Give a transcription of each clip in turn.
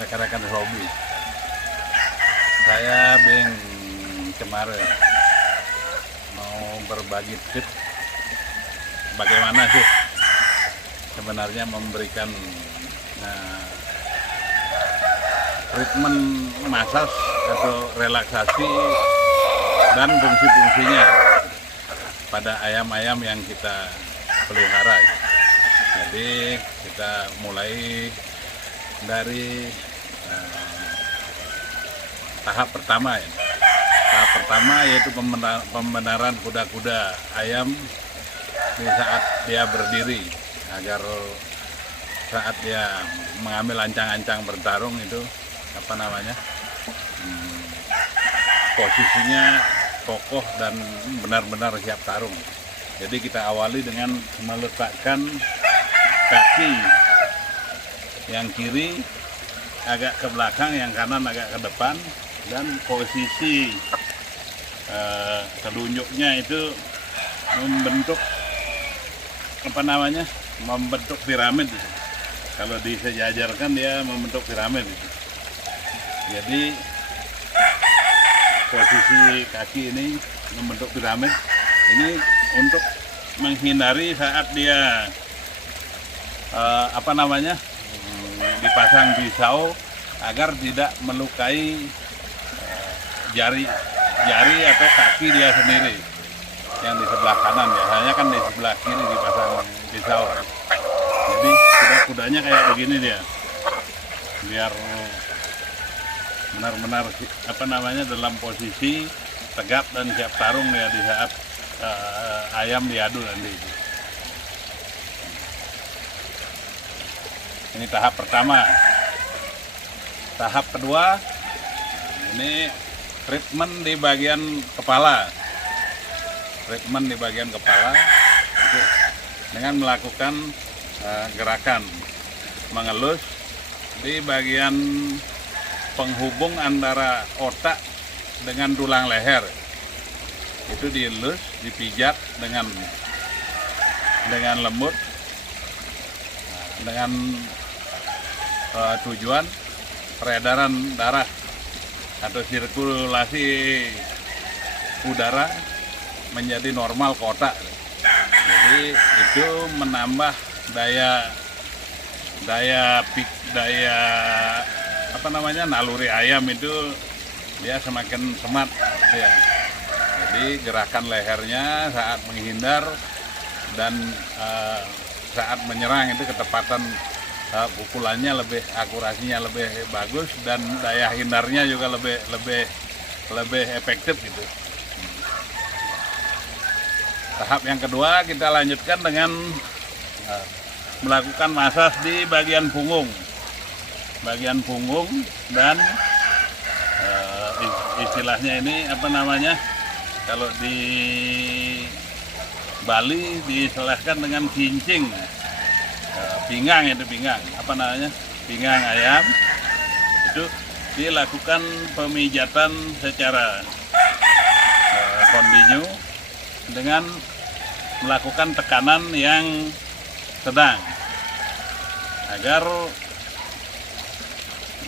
Rekan-rekan hobi, saya Beng kemarin mau berbagi tips bagaimana sih sebenarnya memberikan treatment massage atau relaksasi dan fungsi-fungsinya pada ayam-ayam yang kita pelihara. Jadi kita mulai dari tahap pertama ya. Tahap pertama yaitu pembenaran kuda-kuda ayam di saat dia berdiri, agar saat dia mengambil ancang-ancang bertarung itu posisinya kokoh dan benar-benar siap tarung. Jadi kita awali dengan meletakkan kaki yang kiri agak ke belakang, yang kanan agak ke depan, dan posisi telunjuknya itu membentuk membentuk piramid. Kalau disejajarkan dia membentuk piramid. Jadi posisi kaki ini membentuk piramid ini untuk menghindari saat dia dipasang pisau agar tidak melukai jari atau kaki dia sendiri yang di sebelah kanan. Biasanya kan di sebelah kiri dipasang pisau. Jadi kuda-kudanya kayak begini dia, biar benar-benar dalam posisi tegap dan siap tarung ya di saat ayam diadu nanti. Ini tahap pertama. Tahap kedua, ini treatment di bagian kepala. Treatment di bagian kepala dengan melakukan gerakan mengelus di bagian penghubung antara otak dengan tulang leher. Itu dielus, dipijat dengan lembut, dengan tujuan peredaran darah atau sirkulasi udara menjadi normal ke otak. Jadi itu menambah naluri ayam itu dia semakin semat ya. Jadi gerakan lehernya saat menghindar dan saat menyerang itu ketepatan pukulannya akurasinya lebih bagus, dan daya hindarnya juga lebih efektif gitu. Tahap yang kedua kita lanjutkan dengan melakukan massage di bagian punggung dan istilahnya ini kalau di Bali diselesaikan dengan kincing, pinggang ayam itu dilakukan pemijatan secara kontinu dengan melakukan tekanan yang sedang agar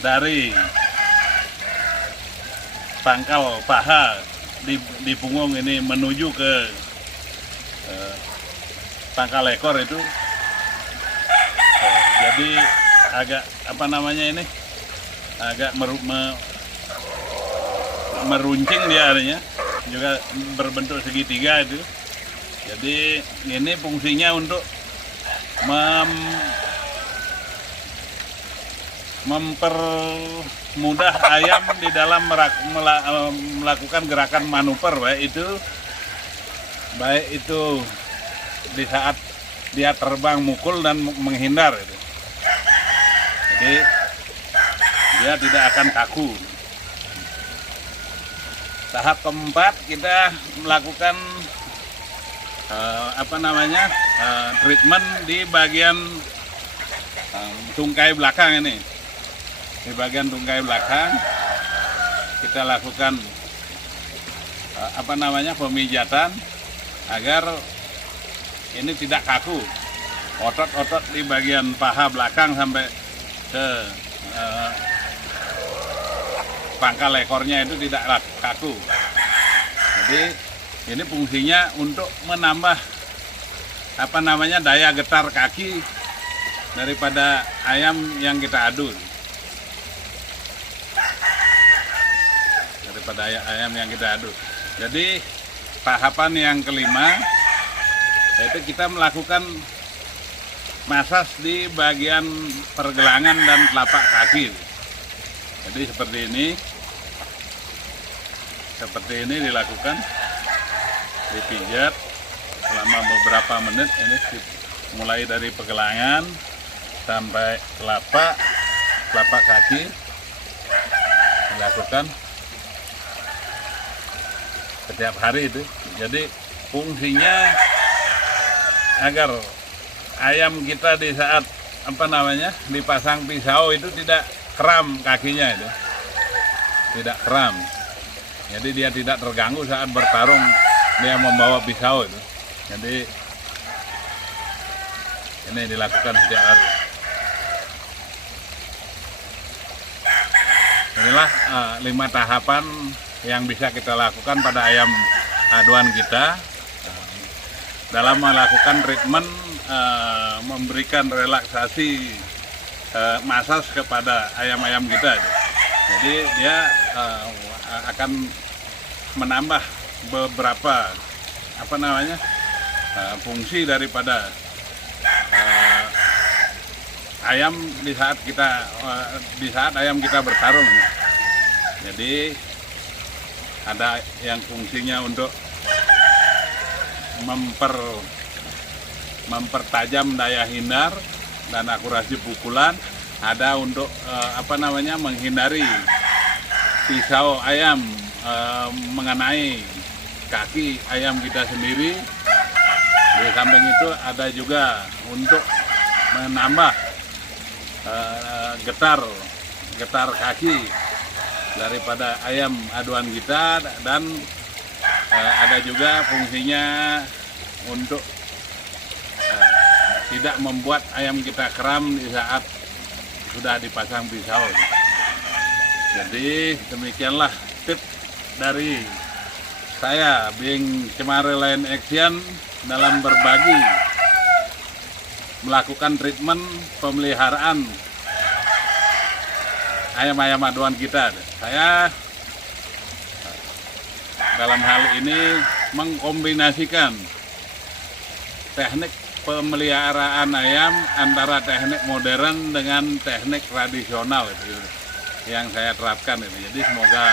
dari pangkal paha di punggung ini menuju ke pangkal ekor itu jadi agak agak meruncing dia adanya, juga berbentuk segitiga itu. Jadi ini fungsinya untuk mempermudah ayam di dalam melakukan gerakan manuver, baik itu di saat dia terbang, mukul dan menghindar itu. Jadi dia tidak akan kaku. Tahap keempat kita melakukan treatment di bagian tungkai belakang ini. Di bagian tungkai belakang kita lakukan pemijatan agar ini tidak kaku. Otot-otot di bagian paha belakang sampai ke pangkal ekornya itu tidak kaku. Jadi ini fungsinya untuk menambah daya getar kaki daripada ayam yang kita adu. Jadi tahapan yang kelima yaitu kita melakukan masas di bagian pergelangan dan telapak kaki. Jadi seperti ini dilakukan, dipijat selama beberapa menit. Ini mulai dari pergelangan sampai telapak kaki dilakukan setiap hari itu. Jadi fungsinya agar ayam kita di saat dipasang pisau itu tidak kram kakinya itu, tidak kram. Jadi dia tidak terganggu saat bertarung dia membawa pisau itu. Jadi ini dilakukan setiap hari. Inilah 5 tahapan yang bisa kita lakukan pada ayam aduan kita dalam melakukan treatment, memberikan relaksasi masas kepada ayam-ayam kita. Jadi dia akan menambah beberapa fungsi daripada ayam di saat ayam kita bertarung. Jadi ada yang fungsinya untuk mempertajam daya hindar dan akurasi pukulan, ada untuk menghindari pisau ayam mengenai kaki ayam kita sendiri. Di samping itu ada juga untuk menambah getar kaki daripada ayam aduan kita, dan ada juga fungsinya untuk tidak membuat ayam kita kram di saat sudah dipasang pisau. Jadi demikianlah tips dari saya, Bing Cemara Lion Action, dalam berbagi melakukan treatment pemeliharaan ayam-ayam aduan kita. Saya dalam hal ini mengkombinasikan teknik pemeliharaan ayam antara teknik modern dengan teknik tradisional itu yang saya terapkan ini. Jadi semoga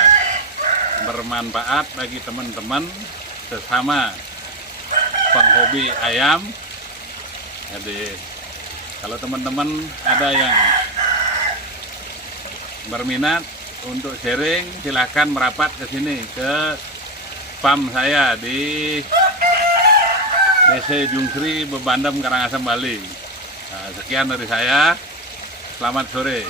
bermanfaat bagi teman-teman sesama penghobi ayam. Jadi kalau teman-teman ada yang berminat untuk sharing, silahkan merapat ke sini, ke farm saya di DC Jungsri, Bebandem, Karangasem, Bali. Sekian dari saya, selamat sore.